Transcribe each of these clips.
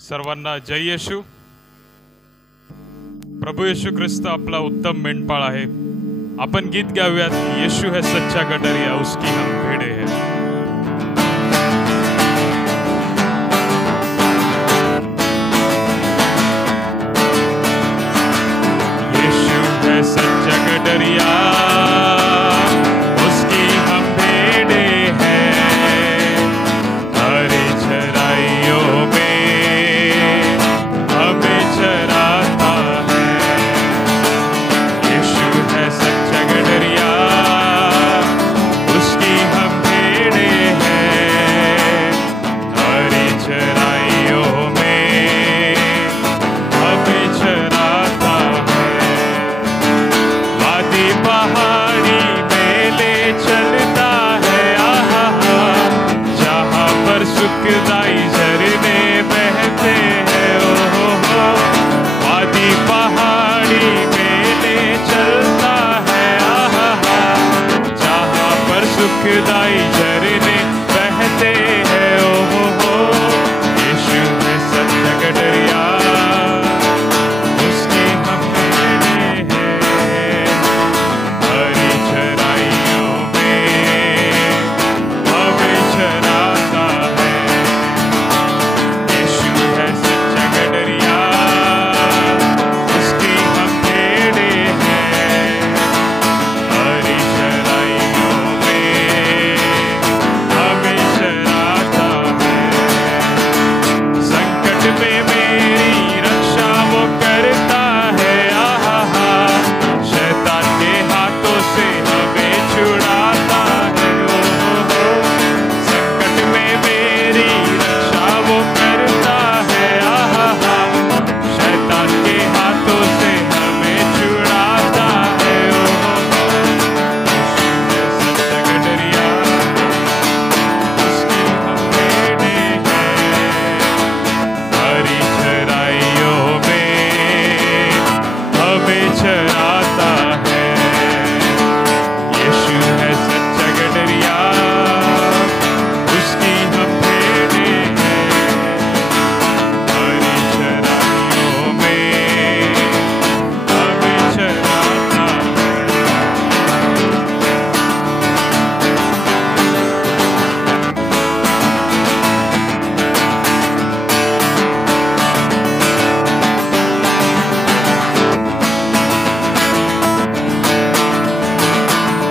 सर्वांना जय येशू. प्रभू येशू ख्रिस्त आपला उत्तम मेंढपाळ आहे. आपण गीत गाऊयात, येशू है सच्चा गडरिया, उसकी हम भेड़े हैं. येशू है सच्चा गडरिया, उसकी हम भेड़े हैं. हरी चराइयों में हमें चराता है. येशू है सच्चा गडरिया, उसकी हम भेड़े हैं. हरी चराइयों में हमें चराता है. वादी पहाड़ी में ले चलता है, आहा जहाँ पर सुखदाई झरने बहते हैं. ओहो, वादी पहाड़ी में ले चलता है, आहा जहाँ पर सुखदाई झरने बहते हैं. ओहो, यीशु है सच्चा गडरिया, उसकी हम भेड़े हैं. हरी चराइयों में हमें चराता है. यीशु है सच्चा गडरिया, उसकी हम भेड़े हैं. हरी चराइयों में हमें चराता है. संकट में मेरी रक्षा वो करता है, आहा शैतान के हाथों से हमें छुड़ाता है. ओहो, संकट में मेरी रक्षा वो करता है, आहा शैतान के हाथों से हमें छुड़ाता है. ओहो, यीशु है सच्चा गडरिया, उसकी हम भेड़े हैं. हरी चराइयों में हमें चराता है. यीशु है सच्चा गडरिया, उसकी हम भेड़े हैं. हरी चराइयों में हमें चराता है.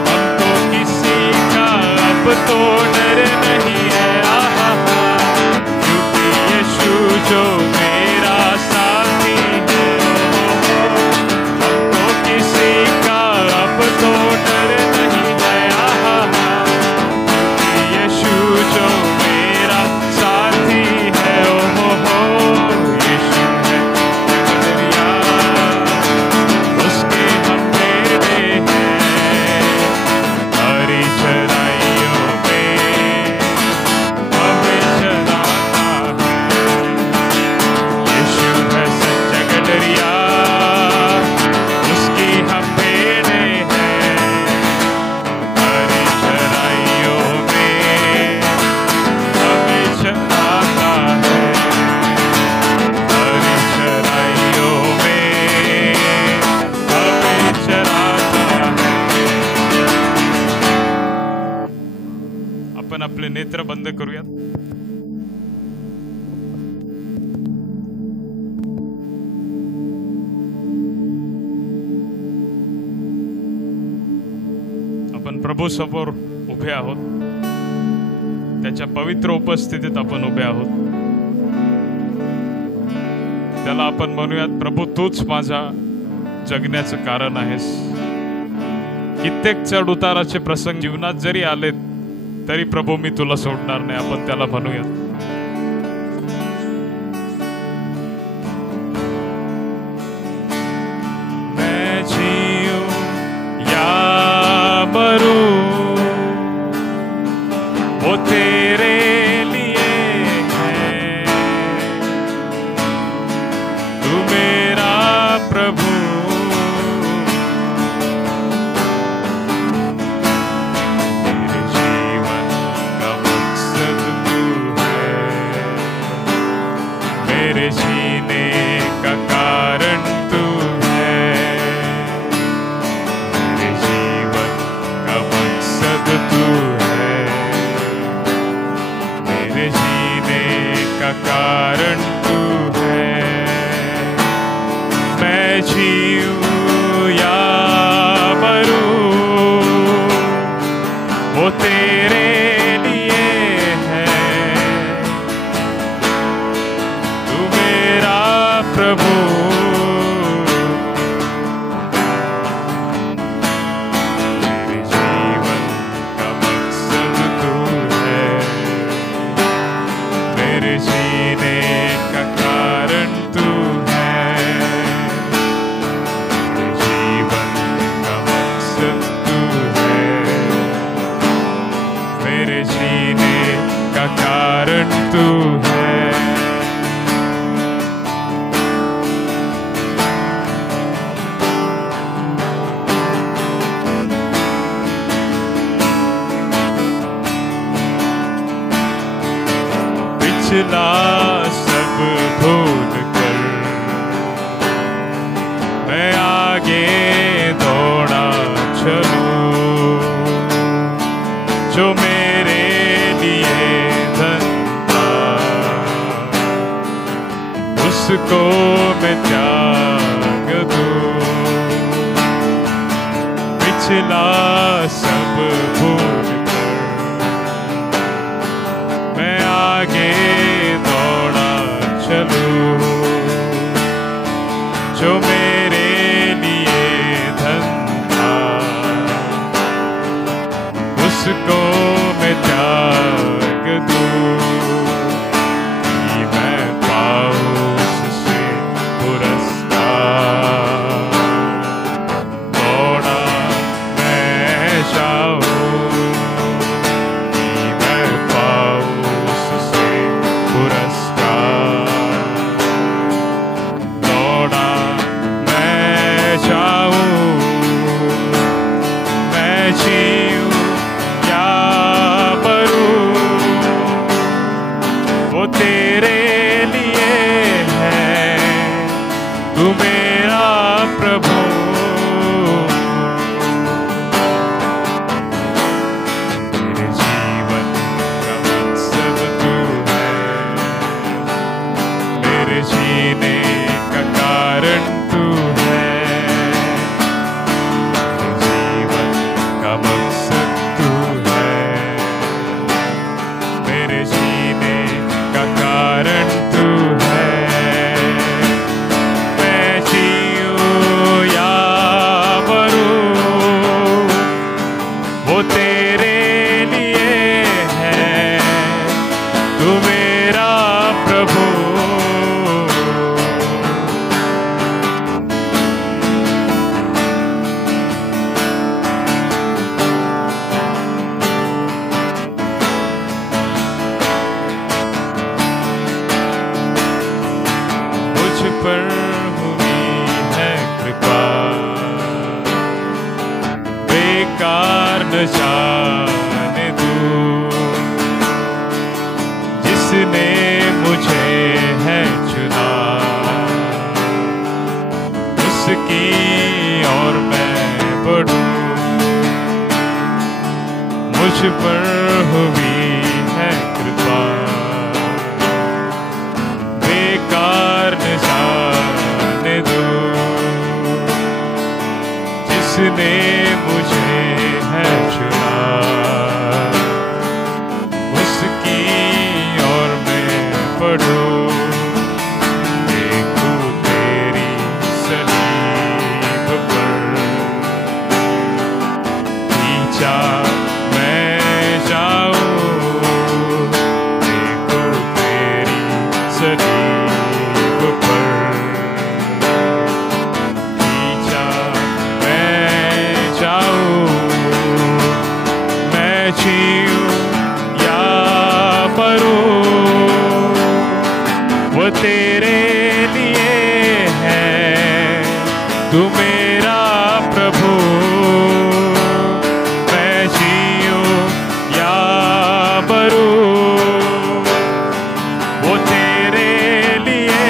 हमको किसी का अब तो डर नहीं है, आहा क्योंकि यीशु जो मेरा साथी है. हमको किसी का अब तो डर नहीं है, आहा क्योंकि यीशु जो मेरा साथी है. ओहो, यीशु है गडरिया, उसके हम भेड़े हैं. हरी चराइयों में हमें चराता है. यीशु है सच्चा गडरिया, उसकी हम भेड़े हैं. हरी चराइयों में हमें चराता है. हरी चराइयों में हमें चराता है. आपण आपले नेत्र बंद करूयात. आपण प्रभू समोर उभे आहोत. त्याच्या पवित्र उपस्थितीत आपण उभे आहोत. त्याला आपण म्हणूयात, प्रभू तूच माझा जगण्याचं कारण आहेस. कित्येक चढ उताराचे प्रसंग जीवनात जरी आलेत तरी प्रभू मी तुला सोडणार नाही. आपण त्याला म्हणूयात. मैं जीऊं या मरूं, वो तेरे लिए है. तू मेरा प्रभु, मेरे जीवन का मकसद तू है. मेरे जीने का कारण तू है, मेरे जीवन का मकसद तू है, मेरे जीने का कारण तू है। मैं जीऊं या मरूं वो तेरे लिए है, तू मेरा प्रभु। मेरे जीवन का मकसद तू है, मेरे जीने का कारण तू है, मेरे जीवन का मकसद तू है, मेरे जीने का कारण तू है। पिछला सब भूल कर मैं आगे दौड़ा चलूं, जो मेरे लिए धन था उसको मैं त्याग दूं। पिछला सब भूल कर मैं आगे दौड़ा चलूं, जो मेरे लिए धन था उसको मैं त्याग दूं, कि मैं पाऊं उससे पुरस्कार। दौड़ा मैं जाऊं कि मैं पाऊं उससे पुरस्कार। दौड़ा मैं जाऊं, मैं जीऊं या मरूं वो तेरे लिए है, तू मेरा प्रभु। मेरे जीवन का मकसद तू है, मेरे जीने का कारण तू है, मेरे जीवन का मकसद तू है, मेरे जीने का कारण तू है। मैं जीऊं या मरूं वो तेरे लिए है, तू मेरा प्रभु। मुझ पर हुई है कृपा, बेकार न जाने दूं, जिसने मुझे है चुना उसकी और मैं बढ़ूं। मुझ पर हुई है कृपा, बेकार न जाने दूं, जिसने मुझे है चुना उसकी और मैं बढ़ूं। देखूं तेरी सलीब पर खींचा मैं जाऊं, देखूं तेरी सलीब पर खींचा मैं जाऊं, मैं जीऊं या मरूं वो तेरे लिए है, तू मेरा प्रभु। मैं जीऊं या मरूं वो तेरे लिए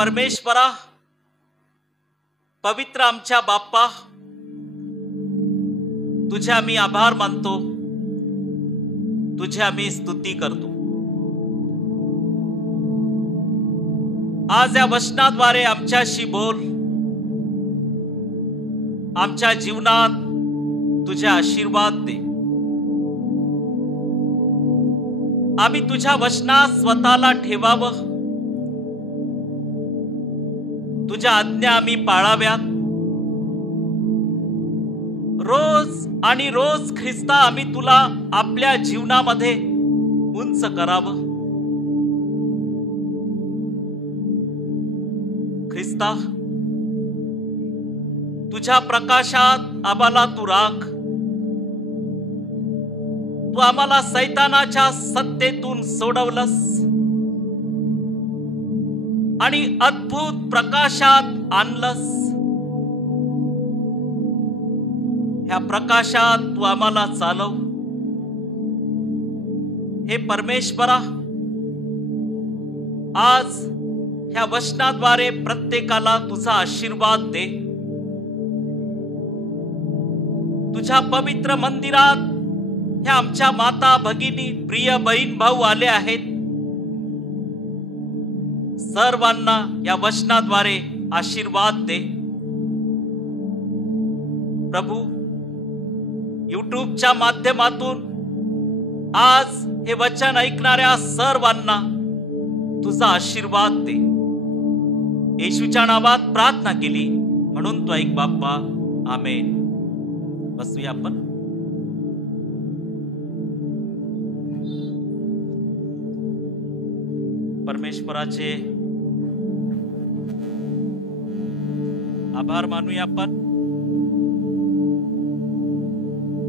परमेश्वरा, पवित्र आमच्या बाप्पा, तुझे आम्ही आभार मानतो, तुझे आम्ही स्तुती करतो। आज या वचनाद्वारे आमच्याशी बोल, आमच्या जीवनात तुझे आशीर्वाद दे। आम्ही तुझ्या वचनात स्वतःला ठेवावं, तुझ्या आज्ञा आम्ही पाळाव्यात। रोज आणि रोज ख्रिस्ता आम्ही तुला आपल्या जीवनामध्ये उंच करावं। ख्रिस्ता, तुझ्या प्रकाशात आम्हाला तू राख। तू आम्हाला सैतानाच्या सत्तेतून सोडवलंस आणि अद्भुत प्रकाशात आणलंस। ह्या प्रकाशात तू आम्हाला चालव। हे परमेश्वरा, आज ह्या वचनाद्वारे प्रत्येकाला तुझा आशीर्वाद दे। तुझ्या पवित्र मंदिरात ह्या आमच्या माता भगिनी, प्रिय बहीण भाऊ आले आहेत। सर्वांना या वचनाद्वारे आशीर्वाद दे। प्रभू, यूट्यूबच्या माध्यमातून आज हे वचन ऐकणाऱ्या सर्वांना तुझा आशीर्वाद दे। येशूच्या नावात प्रार्थना केली म्हणून तू ऐक बाप्पा, आमेन। बसूया आपण। परमेश्वराचे आभार मानूया आपण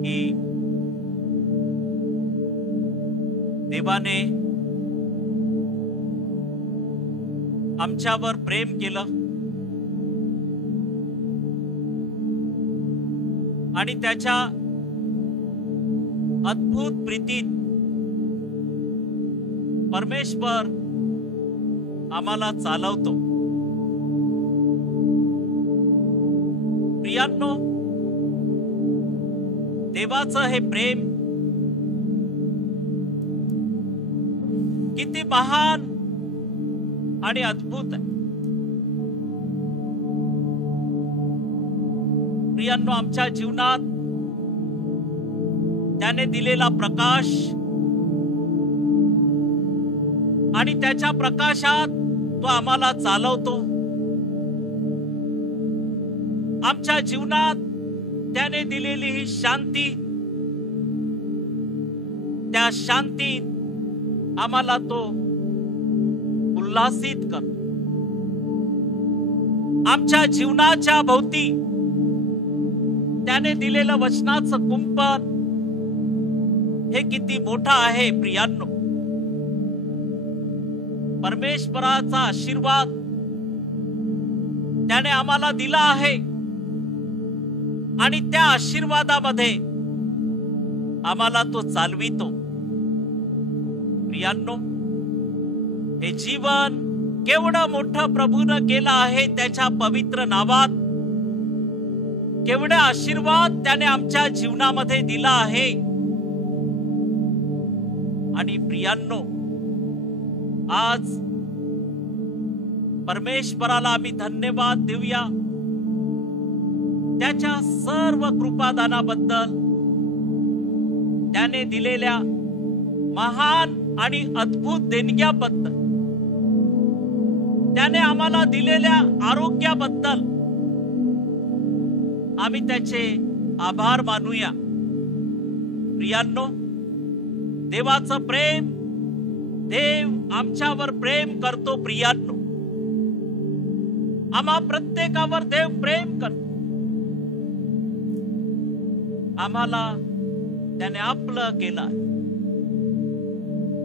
की देवाने आमच्यावर प्रेम केलं आणि त्याच्या अद्भुत प्रीतीत परमेश्वर आम्हाला चालवतो। प्रियांनो, देवाचं हे प्रेम किती महान आणि अद्भुत आहे। प्रियांनो, आमच्या जीवनात त्याने दिलेला प्रकाश आणि त्याच्या प्रकाशात तो आम्हाला चालवतो। आमच्या जीवनात त्याने दिलेली ही शांती, त्या शांतीत आम्हाला तो उल्हासित करतो। आमच्या जीवनाच्या भोवती त्याने दिलेलं वचनाचं कुंपण हे किती मोठं आहे। प्रियांनो, परमेश्वराचा आशीर्वाद त्याने आम्हाला दिला आहे आणि त्या आशीर्वादामध्ये आम्हाला तो चालवितो। प्रियांनो, हे जीवन केवढं मोठं प्रभूनं केलं आहे त्याच्या पवित्र नावात। केवढे आशीर्वाद त्याने आमच्या जीवनामध्ये दिला आहे। आणि प्रियांनो, आज परमेश्वराला आम्ही धन्यवाद देऊया त्याच्या सर्व कृपादानाबद्दल, त्याने दिलेल्या महान आणि अद्भुत देणग्याबद्दल, त्याने आम्हाला दिलेल्या आरोग्याबद्दल आम्ही त्याचे आभार मानूया। प्रियांनो, देवाचं प्रेम, देव आमच्यावर प्रेम करतो। प्रियांनो, आम्हा प्रत्येकावर देव प्रेम करतो। आम्हाला त्याने आपलं केलं,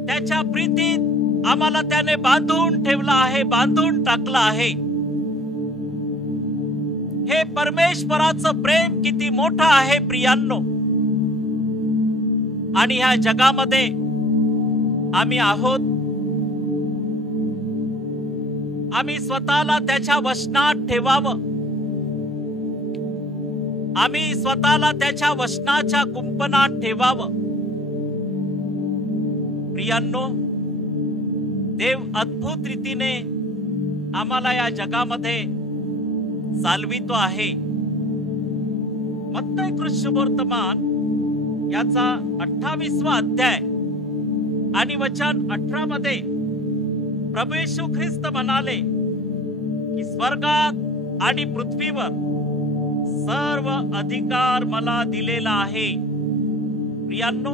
त्याच्या प्रीतीत आम्हाला त्याने बांधून ठेवला आहे, बांधून टाकला आहे। हे परमेश्वराचं प्रेम किती मोठं आहे प्रियांनो। आणि ह्या जगामध्ये आम्ही आहोत, आम्ही स्वतःला त्याच्या वचनात ठेवावं. आम्ही स्वतःला त्याच्या वचनाच्या कुंपणात ठेवावं. प्रियांनो, देव अद्भुत रीतीने आम्हाला या जगामध्ये चालवितो आहे. मत्तई शुभवर्तमान याचा 28वा अध्याय आणि वचन 18 मध्ये प्रभू येशू ख्रिस्त म्हणाले की स्वर्गात आणि पृथ्वीवर सर्व अधिकार मला दिलेला आहे. प्रियांनो,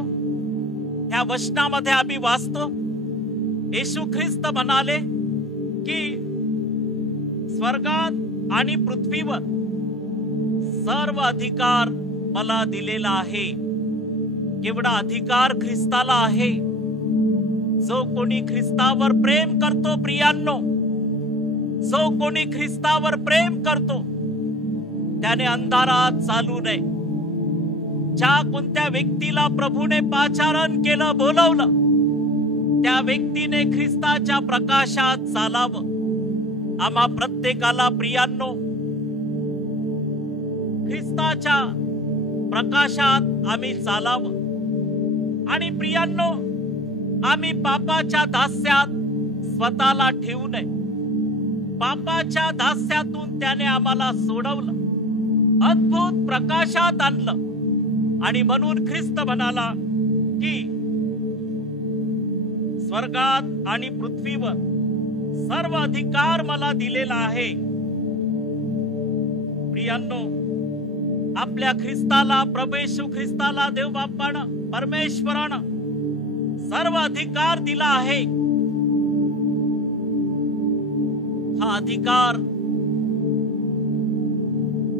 ह्या वचनामध्ये आम्ही वाचतो येशू ख्रिस्त म्हणाले की स्वर्गात आणि पृथ्वीवर सर्व अधिकार मला दिलेला आहे. केवढा अधिकार ख्रिस्ताला आहे. जो कोणी ख्रिस्तावर प्रेम करतो, प्रियांनो, जो कोणी ख्रिस्तावर प्रेम करतो त्याने अंधारात चालू नये. ज्या कोणत्या व्यक्तीला प्रभूने पाचारण केलं, बोलवलं, त्या व्यक्तीने ख्रिस्ताच्या प्रकाशात चालावं. आम्हा प्रत्येकाला प्रियांनो ख्रिस्ताच्या प्रकाशात आम्ही चालावं. आणि प्रियांनो, आम्ही पापाच्या दास्यात स्वतःला ठेवू नये. पापाच्या दास्यातून त्याने आम्हाला सोडवलं, अद्भुत प्रकाशात आणलं. आणि म्हणून ख्रिस्त म्हणाला की स्वर्गात आणि पृथ्वीवर सर्व अधिकार मला दिलेला आहे. प्रियांनो, आपल्या ख्रिस्ताला, प्रभू येशू ख्रिस्ताला देव बापानं, परमेश्वरानं सर्व अधिकार दिला आहे. हा अधिकार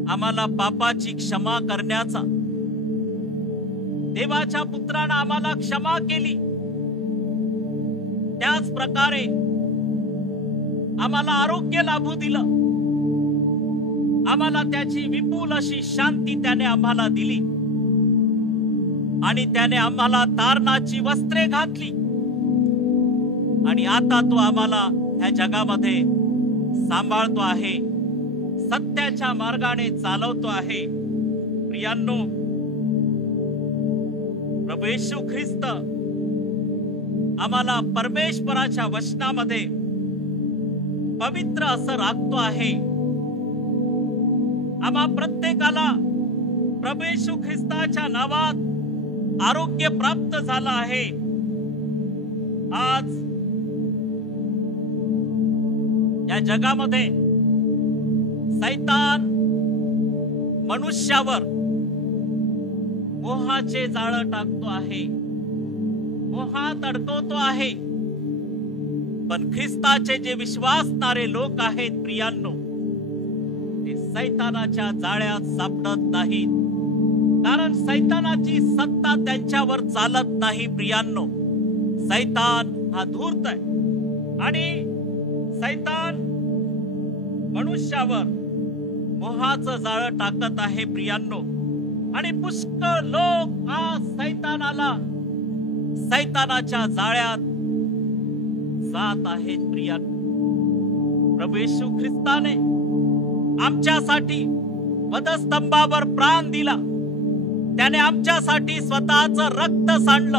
आम्हाला पापाची क्षमा करण्याचा, देवाच्या पुत्रानं आम्हाला क्षमा केली, त्याच प्रकारे आम्हाला आरोग्य लाभू दिलं. आम्हाला त्याची विपुल अशी शांती त्याने आम्हाला दिली. आणि त्याने आम्हाला तारणाची वस्त्रे घातली. आणि आता तो आम्हाला ह्या जगामध्ये सांभाळतो आहे, सत्याच्या मार्गाने चालवतो आहे. प्रियांनो, प्रभू येशू ख्रिस्त आम्हाला परमेश्वराच्या वचनामध्ये पवित्र असं राखतो आहे. आम्हा प्रत्येकाला प्रभू येशू ख्रिस्ताच्या नावात आरोग्य प्राप्त झालं आहे. आज या जगामध्ये सैतान मनुष्यावर मोहाचे जाळं टाकतो आहे, मोहात अडकवतो आहे. पण ख्रिस्ताचे जे विश्वासणारे लोक आहेत प्रियांनो, ते सैतानाच्या जाळ्यात सापडत नाहीत. कारण सैतानाची सत्ता त्यांच्यावर चालत नाही. प्रियांनो, सैतान हा धूर्त आहे आणि सैतान मनुष्यावर मोहाचं जाळं टाकत आहे. प्रियांनो, आणि पुष्कळ लोक आज सैतानाच्या जाळ्यात जात आहेत. प्रियांनो, प्रभू येशू ख्रिस्ताने आमच्यासाठी वधस्तंभावर प्राण दिला. त्याने आमच्यासाठी स्वतःचं रक्त सांडलं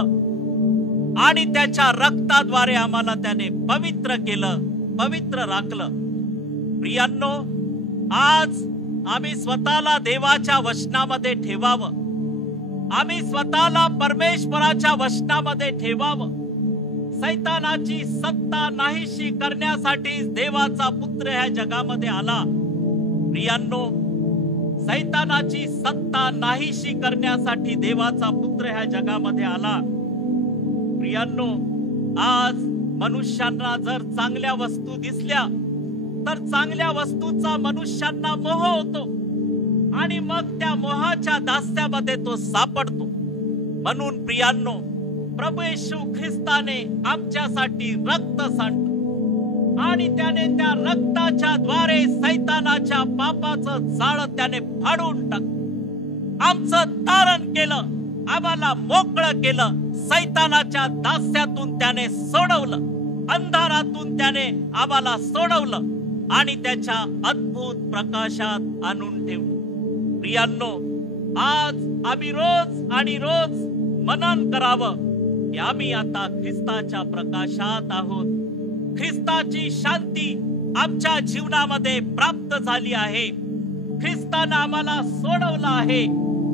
आणि त्याच्या रक्ताद्वारे आम्हाला त्याने पवित्र केलं, पवित्र राखलं. प्रियांनो, आज आम्ही स्वतःला देवाच्या वचनामध्ये ठेवावं. आम्ही स्वतःला परमेश्वराच्या वचनामध्ये ठेवावं. सैतानाची सत्ता नाहीशी करण्यासाठी देवाचा पुत्र ह्या जगामध्ये आला. प्रियांनो, सैतानाची सत्ता नाहीशी करण्यासाठी देवाचा पुत्र ह्या जगामध्ये आला. प्रियांनो, आज मनुष्यांना जर चांगल्या वस्तू दिसल्या तर चांगल्या वस्तूचा मनुष्यांना मोह होतो आणि मग त्या मोहाच्या दास्यामध्ये तो सापडतो. म्हणून प्रियांनो, प्रभू येशू ख्रिस्ताने आमच्यासाठी रक्त सांडलं आणि त्याने त्या रक्ताच्या द्वारे सैतानाच्या पापाचं जाळं त्याने फाडून टाकलं, आमचं तारण केलं, आम्हाला मोकळं केलं. सैतानाच्या दास्यातून त्याने सोडवलं, अंधारातून त्याने आम्हाला सोडवलं आणि त्याच्या अद्भुत प्रकाशात आणून ठेवलं. प्रियांनो, आज आम्ही रोज आणि रोज मनन करावं की आम्ही आता ख्रिस्ताच्या प्रकाशात आहोत. ख्रिस्ताची शांती आमच्या जीवनामध्ये प्राप्त झाली आहे. ख्रिस्तानं आम्हाला सोडवलं आहे.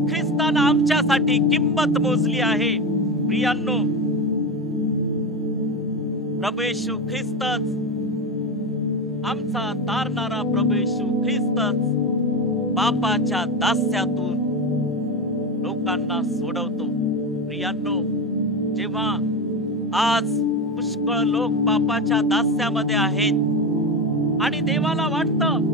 ख्रिस्तानं आमच्यासाठी किंमत मोजली आहे. प्रियांनो, प्रभू येशू ख्रिस्तच, आमचा तारणारा प्रभू येशू ख्रिस्तच पापाच्या दास्यातून लोकांना सोडवतो. प्रियांनो, जेव्हा आज पुष्कळ लोक पापाच्या दास्यामध्ये आहेत आणि देवाला वाटतं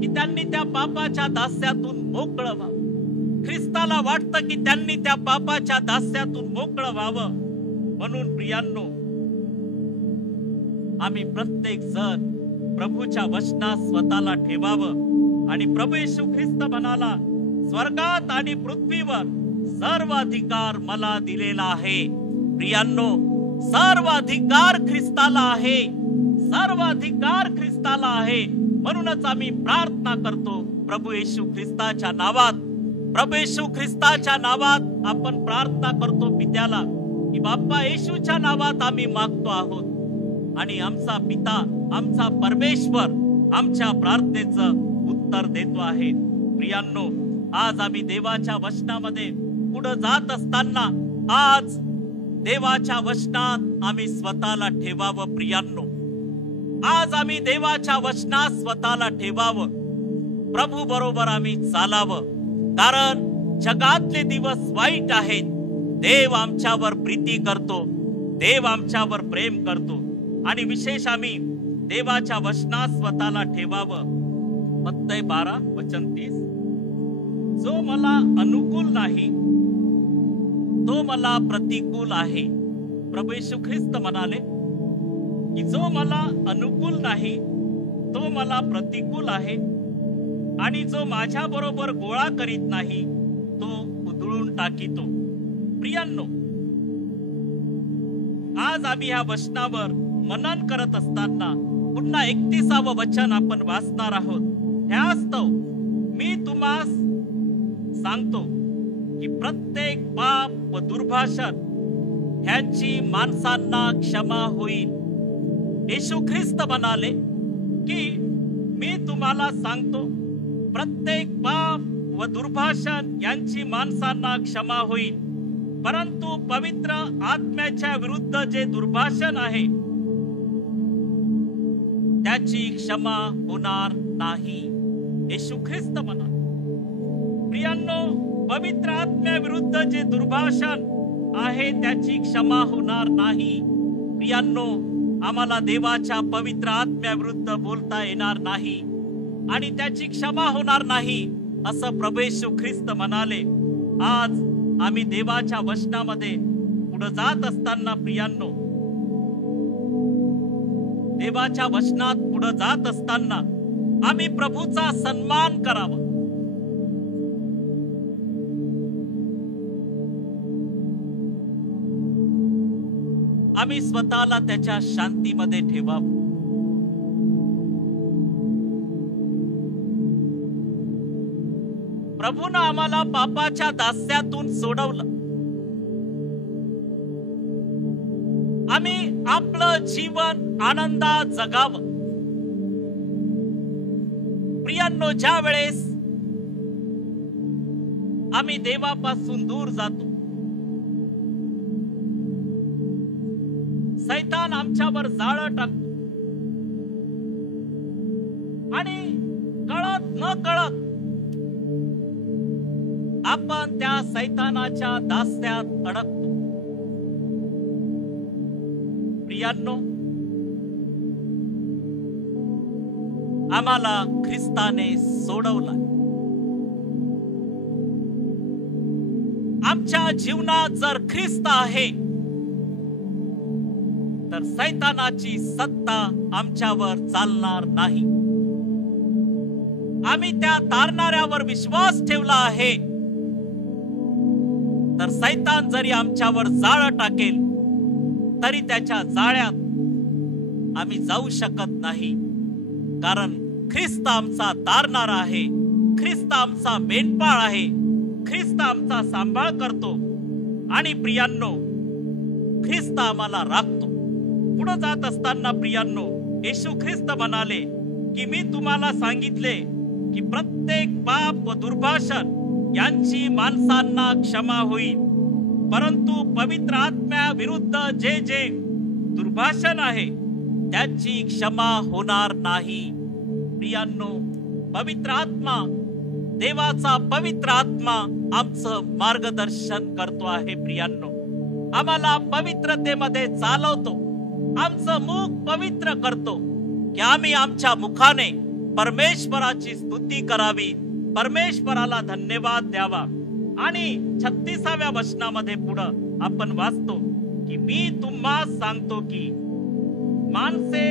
की त्यांनी त्या पापाच्या दास्यातून मोकळं व्हावं, ख्रिस्ताला वाटतं की त्यांनी त्या पापाच्या दास्यातून मोकळं व्हावं, म्हणून प्रियांनो, आम्ही प्रत्येक जण प्रभूच्या वचनात स्वतःला ठेवावं. आणि प्रभू येशू ख्रिस्त म्हणाला, स्वर्गात आणि पृथ्वीवर सर्व अधिकार मला दिलेला आहे. प्रियांनो, सर्व अधिकार ख्रिस्ताला आहे. सर्व अधिकार ख्रिस्ताला आहे. म्हणूनच आम्ही प्रार्थना करतो प्रभू येशू ख्रिस्ताच्या नावात. प्रभू येशू ख्रिस्ताच्या नावात आपण प्रार्थना करतो पित्याला की बाप्पा येशूच्या नावात आम्ही मागतो आहोत. आणि आमचा पिता, आमचा परमेश्वर आमच्या प्रार्थनेचं उत्तर देतो आहे. प्रियांनो, आज आम्ही देवाच्या वचनामध्ये पुढे जात असताना आज देवाच्या वचनात आम्ही स्वतःला ठेवावं. प्रियांनो, आज आम्ही देवाच्या वचनात स्वतःला ठेवावं. प्रभू बरोबर आम्ही चालावं, कारण जगातले दिवस वाईट आहेत. देव आमच्यावर प्रीती करतो, देव आमच्यावर प्रेम करतो आणि विशेष आम्ही देवाच्या वचनात स्वतःला ठेवावं. मत्तई 12:30, जो मला अनुकूल नाही तो मला प्रतिकूल आहे. प्रभू येशू ख्रिस्त म्हणाले की जो मला अनुकूल नाही तो मला प्रतिकूल आहे, आणि जो माझ्या बरोबर गोळा करीत नाही तो उधळून टाकीतो. प्रियांनो, आज आम्ही या वचनावर मनन करत असताना पुन्हा 31वे वचन आपण वाचणार आहोत. ह्यास्तव मी तुम्हास सांगतो की प्रत्येक पाप व दुर्भाषण ह्यांची माणसांना क्षमा होईल. येशू ख्रिस्त म्हणाले की मी तुम्हाला सांगतो, प्रत्येक पाप व दुर्भाषण यांची माणसांना क्षमा होईल, परंतु पवित्र आत्म्याच्या विरुद्ध जे दुर्भाषण आहे त्याची क्षमा होणार नाही. येशू ख्रिस्त म्हणाले. प्रियांनो, पवित्र आत्म्याविरुद्ध जे दुर्भाषण आहे त्याची क्षमा होणार नाही. प्रियांनो, आम्हाला देवाच्या पवित्र आत्म्याविरुद्ध बोलता येणार नाही आणि त्याची क्षमा होणार नाही असं प्रभू येशू ख्रिस्त म्हणाले. आज आम्ही देवाच्या वचनामध्ये पुढे जात असताना प्रियांनो, देवाच्या वचनात पुढे जात असताना आम्ही प्रभूचा सन्मान करावा. आम्ही स्वतःला त्याच्या शांतीमध्ये ठेवावं. प्रभूनं आम्हाला पापाच्या दास्यातून सोडवलं. आम्ही आपलं जीवन आनंदात जगावं. प्रियांनो, ज्या वेळेस आम्ही देवापासून दूर जातो, सैतान आमच्यावर जाळं टाकतो आणि कळत न कळत आपण त्या सैतानाच्या दास्यात अडकतो. प्रियांनो, आम्हाला ख्रिस्ताने सोडवला. आमच्या जीवनात जर ख्रिस्त आहे तर सैतानाची सत्ता आमच्यावर चालणार नाही. आम्ही त्या तारणाऱ्यावर विश्वास ठेवला आहे तर सैतान जरी आमच्यावर जाळं टाकेल तरी त्याच्या जाळ्यात आम्ही जाऊ शकत नाही. कारण ख्रिस्त आमचा तारणारा आहे, ख्रिस्त आमचा मेंढपाळ आहे, ख्रिस्त आमचा सांभाळ करतो आणि प्रियांनो ख्रिस्त आम्हाला राखतो. पुढे जात असताना प्रियांनो येशू ख्रिस्त म्हणाले की मी तुम्हाला सांगितले की प्रत्येक पाप व दुर्भाषण यांची माणसांना क्षमा होईल, परंतु पवित्र आत्म्या विरुद्ध जे जे दुर्भाषण आहे त्याची क्षमा होणार नाही. प्रियांनो पवित्र आत्मा, देवाचा पवित्र आत्मा आमचं मार्गदर्शन करतो आहे. प्रियांनो आम्हाला पवित्रतेमध्ये चालवतो, आमचं मुख पवित्र करतो की आम्ही आमच्या मुखाने परमेश्वराची स्तुती करावी, परमेश्वराला धन्यवाद द्यावा. आणि 36व्या वचनामध्ये पुढं आपण वाचतो की मी तुम्हा सांगतो की माणसे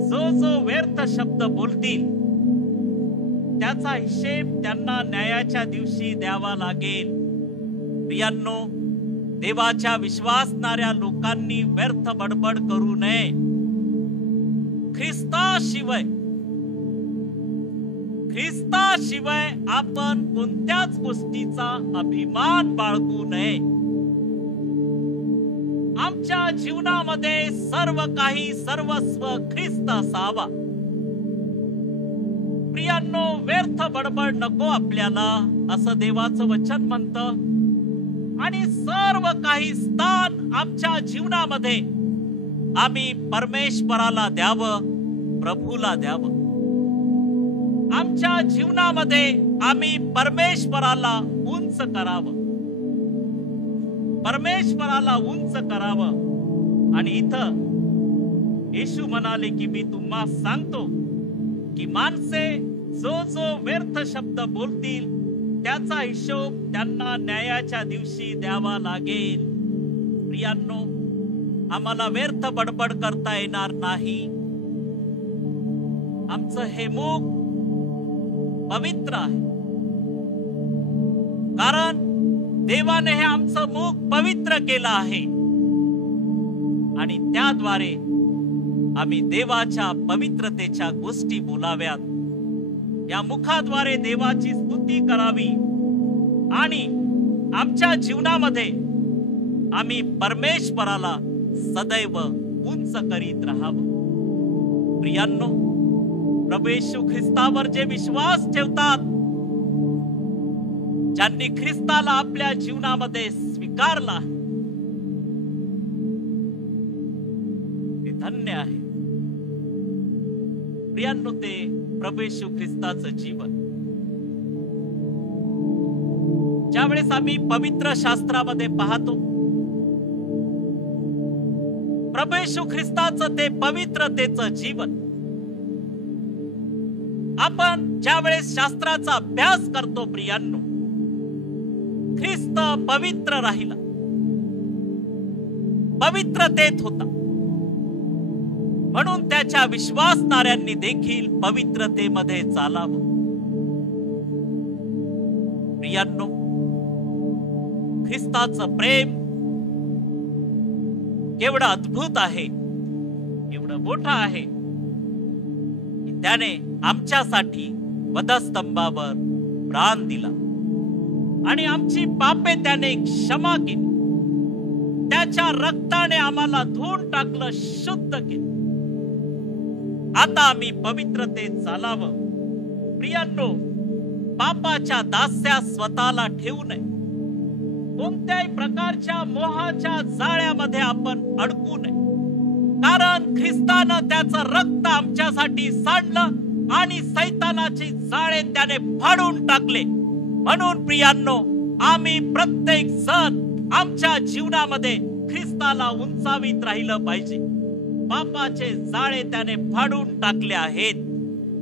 जो जो व्यर्थ शब्द बोलतील त्याचा हिशेब त्यांना न्यायाच्या दिवशी द्यावा लागेल. प्रियांनो देवाच्या विश्वासणाऱ्या लोकांनी व्यर्थ बडबड करू नये. ख्रिस्ताशिवाय आपण कोणत्याच गोष्टीचा अभिमान बाळगू नये. आमच्या जीवनामध्ये सर्व काही सर्वस्व ख्रिस्त असावा. प्रियांनो व्यर्थ बडबड नको आपल्याला, असं देवाचं वचन म्हणतं. आणि सर्व काही स्थान आमच्या जीवनामध्ये आम्ही परमेश्वराला द्यावं, प्रभूला द्यावं. आमच्या जीवनामध्ये आम्ही परमेश्वराला उंच करावं, परमेश्वराला उंच करावं. आणि इथं येशू म्हणाले की मी तुम्हा सांगतो की माणसे जो जो व्यर्थ शब्द बोलतील त्याचा हिशोब त्यांना न्यायाच्या दिवशी द्यावा लागेल. प्रियांनो आम्हाला व्यर्थ बडबड करता येणार नाही. आमचं हे मुख पवित्र आहे, कारण देवाने हे आमचं मुख पवित्र केलं आहे आणि त्याद्वारे आम्ही देवाच्या पवित्रतेच्या गोष्टी बोलाव्यात. या मुखाद्वारे देवाची स्तुती करावी आणि आमच्या जीवनामध्ये आम्ही परमेश्वराला सदैव उंच करीत राहावं. प्रियांनो प्रभू येशू ख्रिस्तावर जे विश्वास ठेवतात, ज्यांनी ख्रिस्ताला आपल्या जीवनामध्ये स्वीकारला, ते धन्य आहे. प्रियांनो ते प्रभू येशू ख्रिस्ताचं जीवन ज्यावेळेस आम्ही पवित्र शास्त्रामध्ये पाहतो, प्रभू येशू ख्रिस्ताचं ते पवित्रतेचं जीवन, आपण ज्यावेळेस शास्त्राचा अभ्यास करतो प्रियांनो, ख्रिस्त पवित्र राहिला, पवित्रतेत होता, म्हणून त्याच्या विश्वासणाऱ्यांनी देखील पवित्रतेमध्ये चालावं. प्रियांनो ख्रिस्ताचं प्रेम केवढं अद्भुत आहे, केवढं मोठं आहे की त्याने आमच्यासाठी वधस्तंभावर प्राण दिला आणि आमची पापे त्याने क्षमा केली. त्याच्या रक्ताने आम्हाला धुवून टाकलं, शुद्ध केलं. आता आम्ही पवित्रतेत चालावं. प्रियांनो पापाच्या दास्यात स्वतःला ठेवू नये. कोणत्याही प्रकारच्या मोहाच्या जाळ्यामध्ये आपण अडकू नये, कारण ख्रिस्तानं त्याचं रक्त आमच्यासाठी सांडलं आणि सैतानाची जाळे त्याने फाडून टाकले. म्हणून प्रियांनो आम्ही प्रत्येक जण आमच्या जीवनामध्ये ख्रिस्ताला उंचावीत राहिलं पाहिजे. पापाचे जाळे त्याने फाडून टाकले आहेत.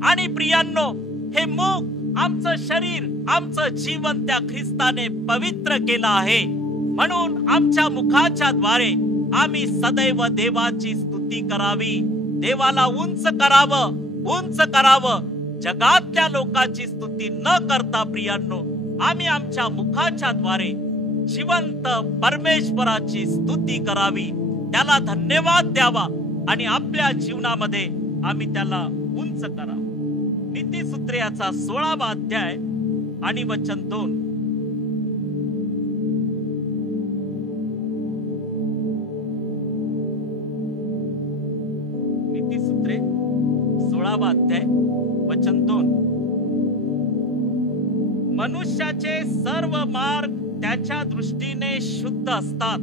आणि प्रियांनो हे मुख, आमचं शरीर, आमचं जीवन त्या ख्रिस्ताने पवित्र केलं आहे. म्हणून आमच्या मुखाच्या द्वारे आम्ही सदैव देवाची स्तुती करावी, देवाला उंच करावं, उंच करावं. जगातल्या लोकांची स्तुती न करता प्रियांनो आम्ही आमच्या मुखाच्या द्वारे जिवंत परमेश्वराची स्तुती करावी, त्याला धन्यवाद द्यावा आणि आपल्या जीवनामध्ये आम्ही त्याला उंच करा. नीतिसूत्रे याचा 16वा अध्याय आणि वचन 2. नीतिसूत्रे 16वा अध्याय वचन 2. मनुष्याचे सर्व मार्ग त्याच्या दृष्टीने शुद्ध असतात,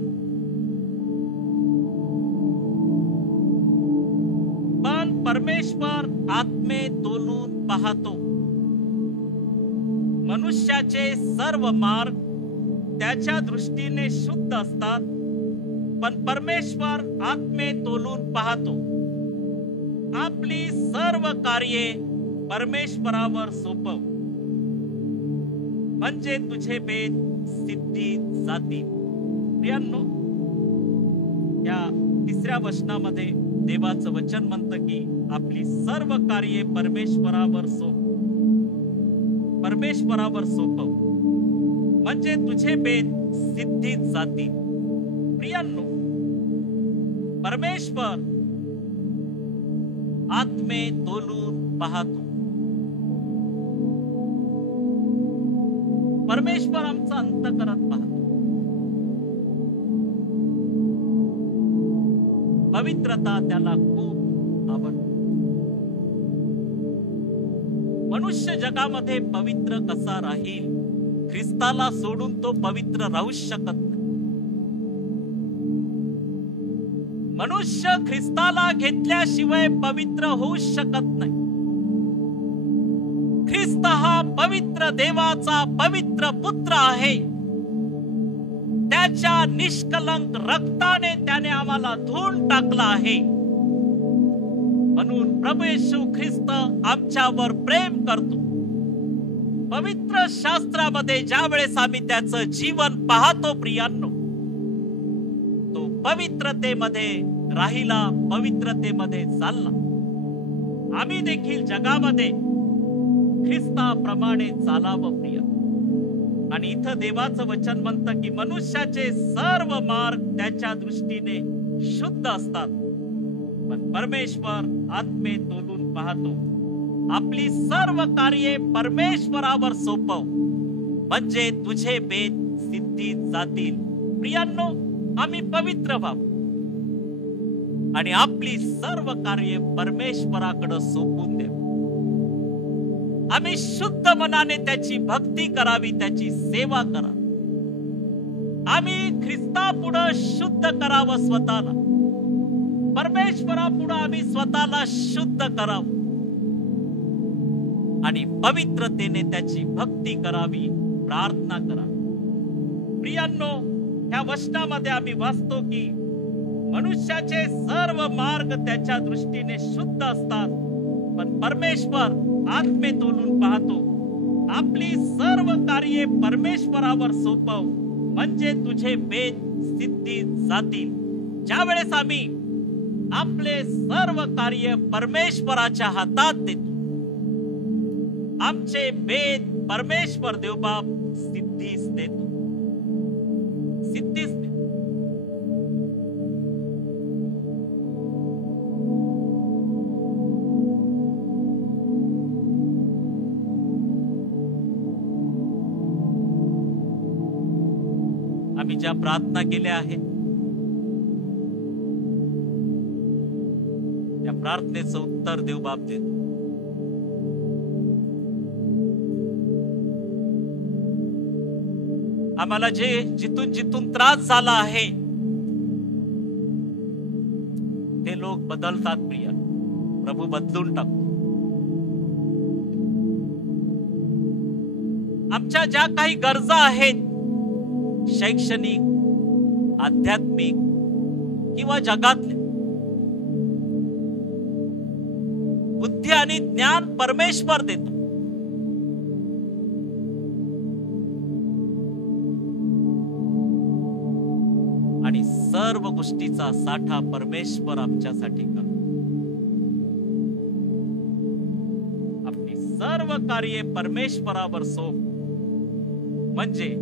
पण परमेश्वर आत्मे तोलून पाहतो. मनुष्याचे सर्व मार्ग त्याच्या दृष्टीने शुद्ध असतात, पण परमेश्वर आत्मे तोलून पाहतो. आपली सर्व कार्ये परमेश्वरावर सोपव, म्हणजे तुझे बेत सिद्धीत जातील. प्रियांनो, या 3ऱ्या वचनामध्ये देवाचं वचन म्हणतं की आपली सर्व कार्ये परमेश्वरावर सोपव, म्हणजे तुझे बेत सिद्धीत जातील. प्रियांनो, परमेश्वर आत्मे तोलून पाहतो. परमेश्वर आमचा अंतःकरण पाहतो. पवित्रता त्याला खूप आवडते. मनुष्य जगामध्ये पवित्र कसा राहील, ख्रिस्ताला सोडून तो पवित्र राहू शकत नाही. मनुष्य ख्रिस्ताला घेतल्याशिवाय पवित्र होऊ शकत नाही. ख्रिस्त हा पवित्र देवाचा पवित्र पुत्र आहे. त्याच्या निष्कलंक रक्ताने त्याने आम्हाला धुवून टाकला आहे. म्हणून प्रभू येशू ख्रिस्त आमच्यावर प्रेम करतो. पवित्र शास्त्रामध्ये ज्या वेळेस आम्ही त्याचं जीवन पाहतो प्रियांनो, तो पवित्रतेमध्ये राहिला, पवित्रतेमध्ये चालला. आम्ही देखील जगामध्ये ख्रिस्ताप्रमाणे चालावं प्रिय. आणि इथं देवाचं वचन म्हणतं की मनुष्याचे सर्व मार्ग त्याच्या दृष्टीने शुद्ध असतात, पण परमेश्वर आत्मे तोलून पाहतो. आपली सर्व कार्ये परमेश्वरावर सोपव, म्हणजे तुझे बेत सिद्धीत जातील. प्रियांनो, आम्ही पवित्र व्हावं आणि आपली सर्व कार्ये परमेश्वराकडे सोपून देऊ. आम्ही शुद्ध मनाने त्याची भक्ती करावी, त्याची सेवा करा. आम्ही ख्रिस्तापुढे शुद्ध करावं स्वतःला. परमेश्वरापुढे आम्ही स्वतःला शुद्ध करावं आणि पवित्रतेने त्याची भक्ती करावी, प्रार्थना करावी. प्रियांनो, ह्या वचनामध्ये आम्ही वाचतो की मनुष्याचे सर्व मार्ग त्याच्या दृष्टीने शुद्ध असतात, पण परमेश्वर आत्मे तोलून पाहतो. आपली सर्व कार्ये परमेश्वरावर सोपव, म्हणजे तुझे बेत सिद्धीत जातील. ज्या वेळेस आम्ही आपले सर्व कार्य परमेश्वराच्या हातात देतो, आमचे बेत परमेश्वर देवबाप सिद्धीस देतो. सिद्धीस देतो. आम्ही ज्या प्रार्थना केल्या आहेत त्या प्रार्थनेचं उत्तर देव बाप देतो. आम्हाला जे जिथून जिथून त्रास झाला आहे ते लोक बदलतात प्रिय. प्रभू बदलून टाकतो. आमच्या ज्या काही गरजा आहेत, शैक्षणिक, आध्यात्मिक किंवा जगातले, बुद्धी आणि ज्ञान परमेश्वर देतो. आणि सर्व गोष्टीचा साठा परमेश्वर आमच्यासाठी करतो. आपली सर्व कार्ये परमेश्वरावर सोप, म्हणजे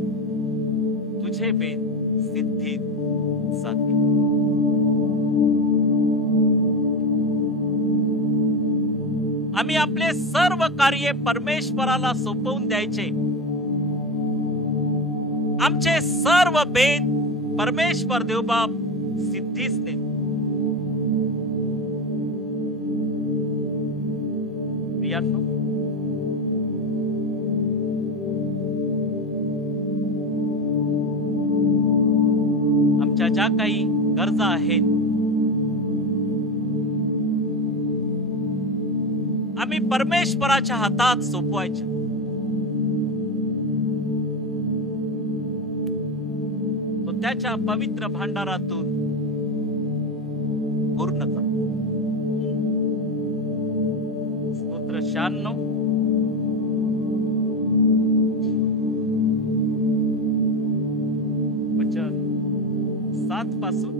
तुझे बेत सिद्धीत जातील. आम्ही आपले सर्व कार्य परमेश्वराला सोपवून द्यायचे. आमचे सर्व बेत परमेश्वर देवबाप सिद्धीस नेत. प्रियांनो, आमच्या ज्या काही गरजा आहेत आम्ही परमेश्वराच्या हातात सोपवायच्या. तो त्याच्या पवित्र भांडारातून पूर्ण कर. स्तोत्र 96 वचन 7 पासून.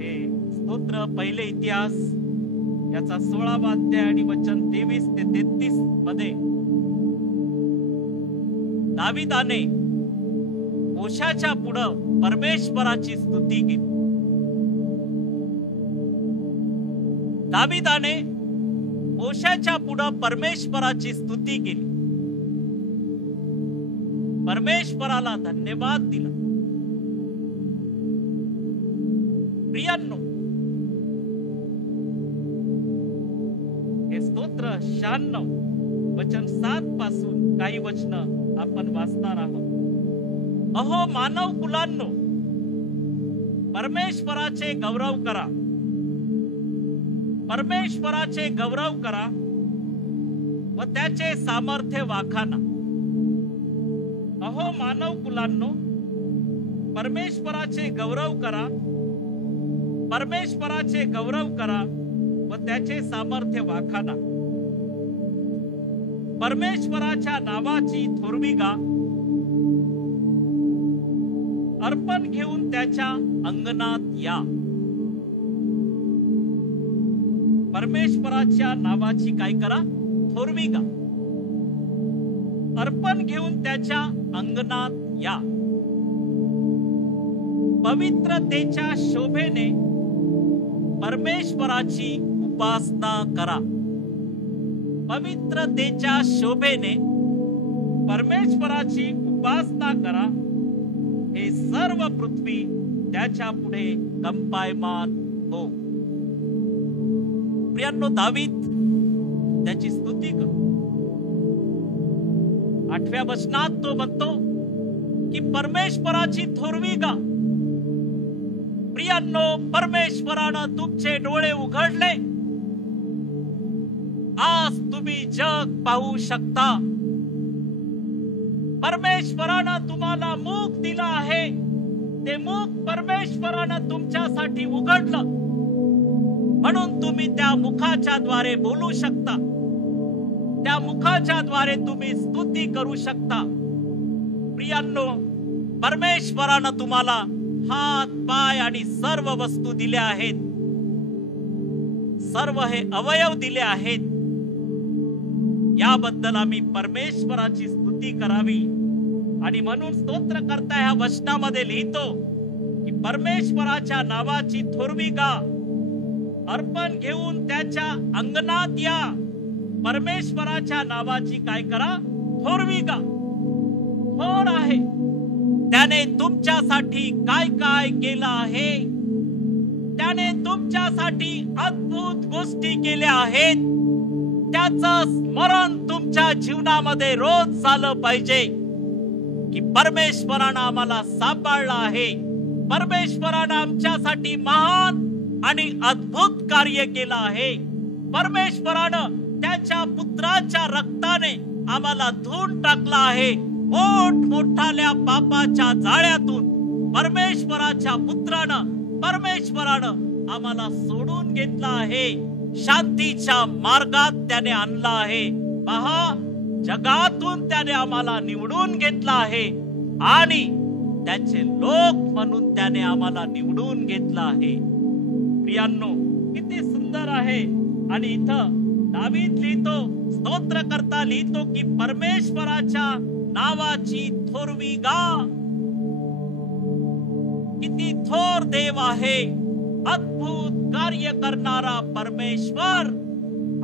हे स्तोत्र पहिले इतिहास याचा 16वा अध्याय आणि वचन 23 ते 33 मध्ये दाविदाने ओशाच्या पुढं परमेश्वराची स्तुती केली. दाविदाने ओशाच्या पुढं परमेश्वराची स्तुती केली. परमेश्वराला धन्यवाद दिला. प्रियांनो, हे स्तोत्र 96 वचन 7 पासून काही वचन आपण वाचणार आहोत. अहो मानव कुलांनो, परमेश्वराचे गौरव करा. परमेश्वराचे गौरव करा व त्याचे सामर्थ्य वाखाणा. अहो मानव कुलांनो, परमेश्वराचे गौरव करा. परमेश्वराचे गौरव करा व त्याचे सामर्थ्य वाखाणा. परमेश्वराच्या नावाची थोरवी गा. अर्पण घेऊन त्याच्या अंगणात या. परमेश्वराच्या नावाची काय करा? थोरवी गा. अर्पण घेऊन त्याच्या अंगणात या. पवित्रतेच्या शोभेने परमेश्वराची उपासना करा. पवित्रतेच्या शोभेने परमेश्वराची उपासना करा. हे सर्व पृथ्वी त्याच्या पुढे कंपायमान हो. प्रियांनो, दावीद त्याची स्तुती कर. 8व्या वचनात तो म्हणतो की परमेश्वराची थोरवी गा. प्रियांनो, परमेश्वरानं तुमचे डोळे उघडले. आज तुम्ही जग पाहू शकता. परमेश्वरानं तुम्हाला मुख दिला आहे. ते मुख परमेश्वरानं तुमच्यासाठी उघडलं, म्हणून तुम्ही त्या मुखाच्या द्वारे बोलू शकता. त्या मुखाच्या द्वारे तुम्ही स्तुती करू शकता. प्रियांनो, परमेश्वरानं तुम्हाला हात, पाय आणि सर्व वस्तू दिल्या आहेत. सर्व हे अवयव दिले आहेत. याबद्दल आम्ही परमेश्वराची स्तुती करावी. आणि म्हणून स्तोत्रकर्ता ह्या वचनामध्ये लिहितो की परमेश्वराच्या नावाची थोरवी गा. अर्पण घेऊन त्याच्या अंगणात या. परमेश्वराच्या नावाची काय करा? थोरवी गा. थोर आहे. त्याने तुमच्यासाठी काय काय केलं आहे. त्याने तुमच्यासाठी अद्भुत गोष्टी केल्या आहेत. त्याचं स्मरण तुमच्या जीवनामध्ये रोज झालं पाहिजे की परमेश्वरानं आम्हाला सांभाळलं आहे. परमेश्वरानं आमच्यासाठी महान आणि अद्भुत कार्य केलं आहे. परमेश्वरानं त्याच्या पुत्राच्या रक्ताने आम्हाला धुवून टाकलं आहे. मोठमोठाल्या पापाच्या जाळ्यातून परमेश्वराच्या परमेश्वरानं आम्हाला सोडून घेतलं आहे. शांतीच्या मार्गात त्याने आणला आहे. पहा, जगातून त्याने आम्हाला निवडून घेतला आहे आणि त्याचे लोक म्हणून त्याने आम्हाला निवडून घेतला आहे. प्रियांनो, किती सुंदर आहे. आणि इथं दावीद लिहितो, स्तोत्रकर्ता लिहितो की परमेश्वराच्या नावाची थोरवी गा. किती थोर देव आहे. अद्भुत कार्य करणारा परमेश्वर.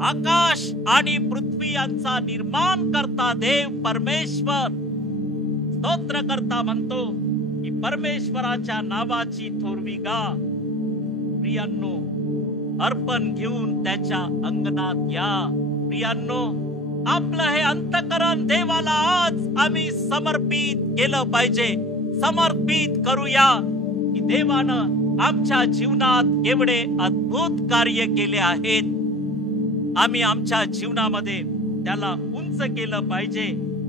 आकाश आणि पृथ्वी यांचा निर्माण करता देव परमेश्वर स्तोत्र करता म्हणतो की परमेश्वराच्या नावाची थोरवी गा. प्रियांनो, अर्पण घेऊन त्याच्या अंगणात या. प्रियांनो, आपलं हे अंतकरण देवाला आज आम्ही समर्पित केलं पाहिजे. समर्पित करूया की देवानं आमच्या जीवनात एवढे अद्भुत कार्य केले आहेत. आम्ही आमच्या जीवनामध्ये त्याला उंच केलं पाहिजे.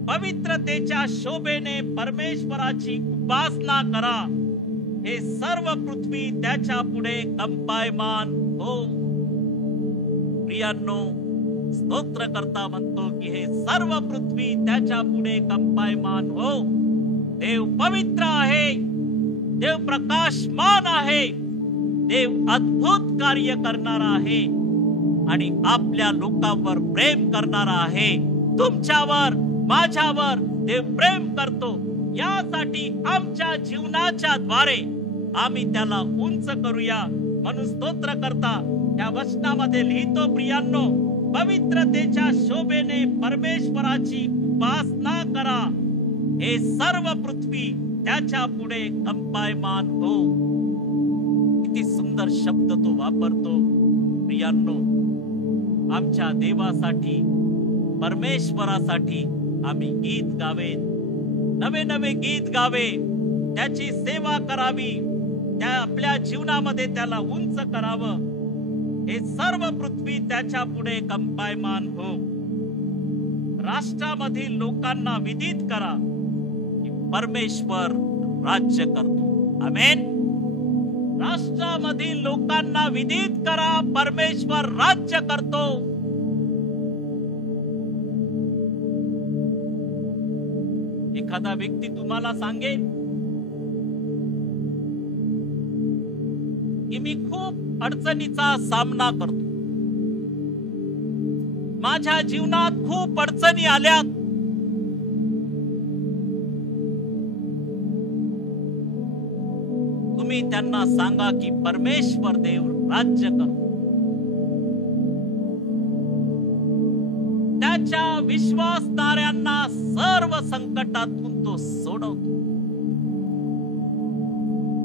पवित्रतेच्या शोभेने परमेश्वराची उपासना करा. हे सर्व पृथ्वी त्याच्या पुढे कंपायमान हो. प्रियांनो, स्तोत्र करता म्हणतो की हे सर्व पृथ्वी त्याच्या पुढे कंपायमान हो. देव पवित्र आहे, देव प्रकाशमान आहे, देव अद्भुत कार्य करणारा आहे आणि आपल्या लोकांवर प्रेम करणारा आहे. तुमच्यावर, माझ्यावर देव प्रेम करतो. यासाठी आमच्या जीवनाच्या द्वारे आम्ही त्याला उंच करूया. म्हणून स्तोत्र करता या वचनामध्ये लिहितो, प्रियांनो, पवित्रतेच्या शोभेने परमेश्वराची उपासना करा. हे सर्व पृथ्वी त्याच्या पुढे कंपायमान हो. किती सुंदर शब्द तो वापरतो. प्रियांनो, आमच्या देवासाठी, परमेश्वरासाठी आम्ही गीत गावेत, नवे नवे गीत गावे, त्याची सेवा करावी, त्या आपल्या जीवनामध्ये त्याला उंच करावं. हे सर्व पृथ्वी त्याच्या पुढे कंपायमान हो. राष्ट्रामधील लोकांना विदित करा की परमेश्वर राज्य करतो. आमेन. राष्ट्रामधील लोकांना विदित करा, परमेश्वर राज्य करतो. एखादा व्यक्ती तुम्हाला सांगेल की मी खूप अडचणीचा सामना करतो, माझ्या जीवनात खूप अडचणी आल्यात, तुम्ही त्यांना सांगा की परमेश्वर देव राज्य करतो. त्याच्या विश्वासणाऱ्यांना सर्व संकटातून तो सोडवतो.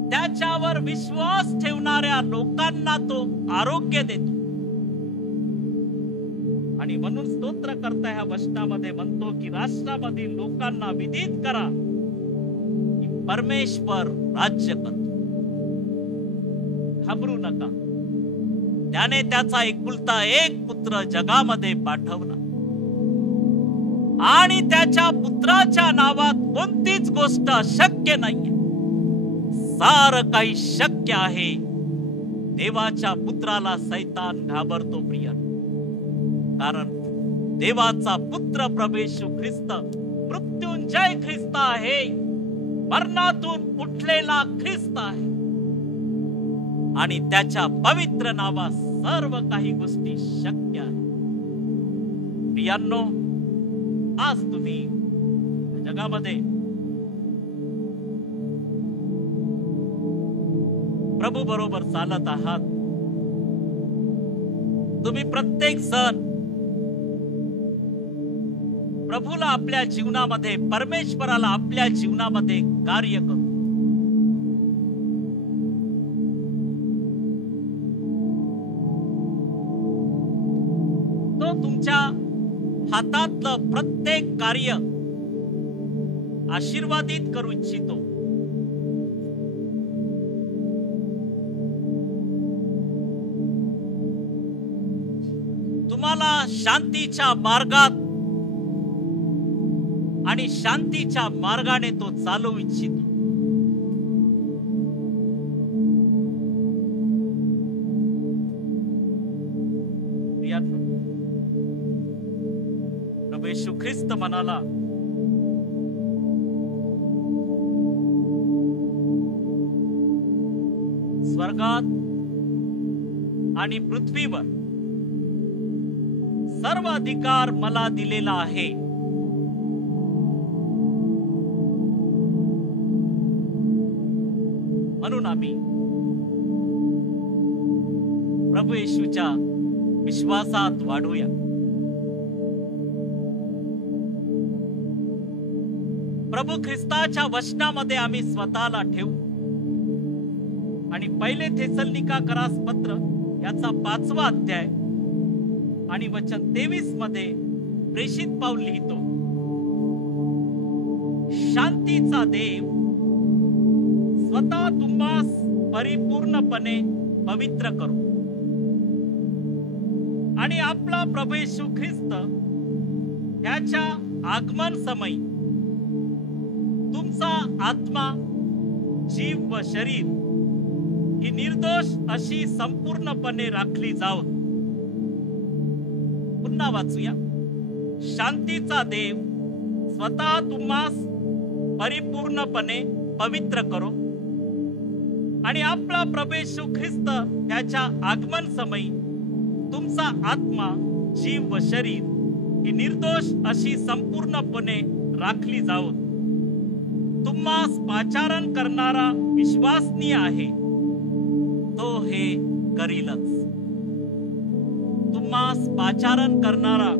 त्याच्यावर विश्वास ठेवणाऱ्या लोकांना तो आरोग्य देतो. आणि म्हणून स्तोत्र करता ह्या वचनामध्ये म्हणतो की राष्ट्रामधील लोकांना विदित करा की परमेश्वर राज्य करतो. घाबरू नका. त्याने त्याचा एकुलता एक पुत्र जगामध्ये पाठवला आणि त्याच्या पुत्राच्या नावात कोणतीच गोष्ट अशक्य नाहीये. सारं काही शक्य आहे. देवाच्या पुत्राला सैतान घाबरतो प्रिय, कारण देवाचा पुत्र प्रभू येशू ख्रिस्त मृत्युंजय ख्रिस्त आहे, मरणातून उठलेला ख्रिस्त आहे आणि त्याच्या पवित्र नावात सर्व काही गोष्टी शक्य आहे. प्रियांनो, आज तुम्ही जगामध्ये प्रभू बरोबर चालत आहात. तुम्ही प्रत्येक सण प्रभूला आपल्या जीवनामध्ये, परमेश्वराला आपल्या जीवनामध्ये कार्य करू. तो तुमच्या हातातलं प्रत्येक कार्य आशीर्वादित करू इच्छितो. तुम्हाला शांतीच्या मार्गात आणि शांतीच्या मार्गाने तो चालवू इच्छितो. प्रभू येशू ख्रिस्त म्हणाला, स्वर्गात आणि पृथ्वीवर सर्व अधिकार मला दिलेला आहे. म्हणून आम्ही प्रभू येशूच्या विश्वासात वाढूया. प्रभू ख्रिस्ताच्या वचनामध्ये आम्ही स्वतःला ठेवू आणि पहिले थेसलोनिकास पत्र याचा 5वा अध्याय आणि वचन 23 मध्ये प्रेषित पाऊल लिहितो, शांतीचा देव स्वतः तुम्हास परिपूर्णपणे पवित्र करो आणि आपला प्रभू येशू ख्रिस्त याच्या आगमन समयी तुमचा आत्मा, जीव व शरीर ही निर्दोष अशी संपूर्णपणे राखली जावो. पुन्हा वाचूया. शांतीचा देव स्वतः तुम्हास परिपूर्णपणे पवित्र करो आणि आपला प्रभू येशू ख्रिस्त याच्या आगमन समयी तुमचा आत्मा, जीव व शरीर ही निर्दोष अशी संपूर्णपणे राखली जावो. तुम्हास पाचारण करणारा विश्वासनीय आहे, तो हे करीलच. तुम्हास पाचारण करणारा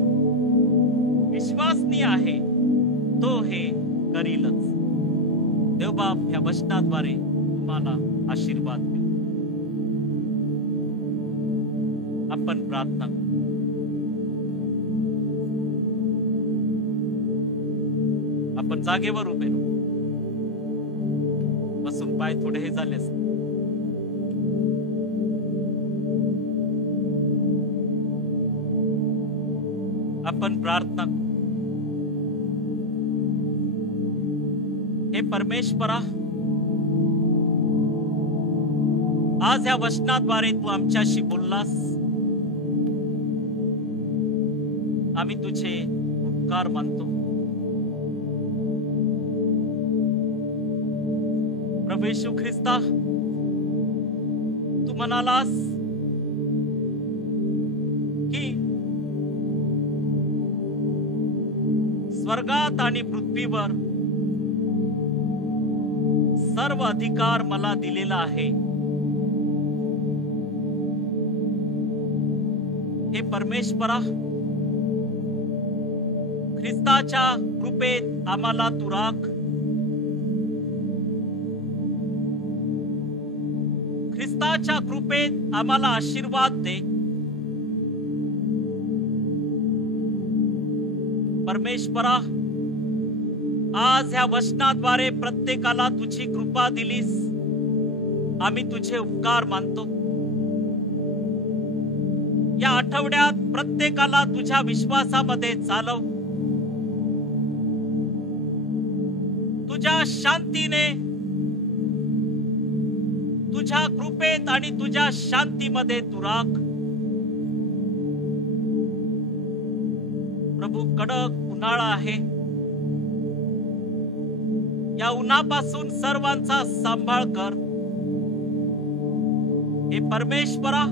विश्वासनीय आहे, तो हे करीलच. देवबाप या वचनाद्वारे तुम्हाला आशीर्वाद देऊ. आपण प्रार्थना करू. आपण जागेवर उभे राहू. बसून पाय थोडे हे झाले असते. आपण प्रार्थना करू. हे परमेश्वरा, आज या वचनाद्वारे तू आमच्याशी बोललास. आम्ही तुझे उपकार मानतो. प्रभू येशू ख्रिस्ता, तू म्हणालास की स्वर्गात आणि पृथ्वीवर सर्व अधिकार मला दिलेला आहे. हे परमेश्वरा, ख्रिस्ताच्या कृपेत आम्हाला तू राख. ख्रिस्ताच्या कृपेत आम्हाला आशीर्वाद दे. परमेश्वरा, आज ह्या वचनाद्वारे प्रत्येकाला तुझी कृपा दिलीस. आम्ही तुझे उपकार मानतो. या आठवड्यात प्रत्येकाला तुझ्या विश्वासामध्ये चालव. तुझ्या शांतीने, तुझ्या कृपेत आणि तुझ्या शांतीमध्ये तू राख. प्रभू, कडक उन्हाळा आहे. या उन्हापासून सर्वांचा सांभाळ कर. हे परमेश्वरा,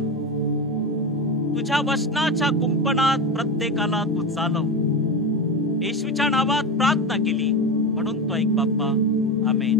तुझ्या वचनाच्या कुंपणात प्रत्येकाला तू चालव. येशूच्या नावात प्रार्थना केली म्हणून तो ऐक बाप्पा. आमेन.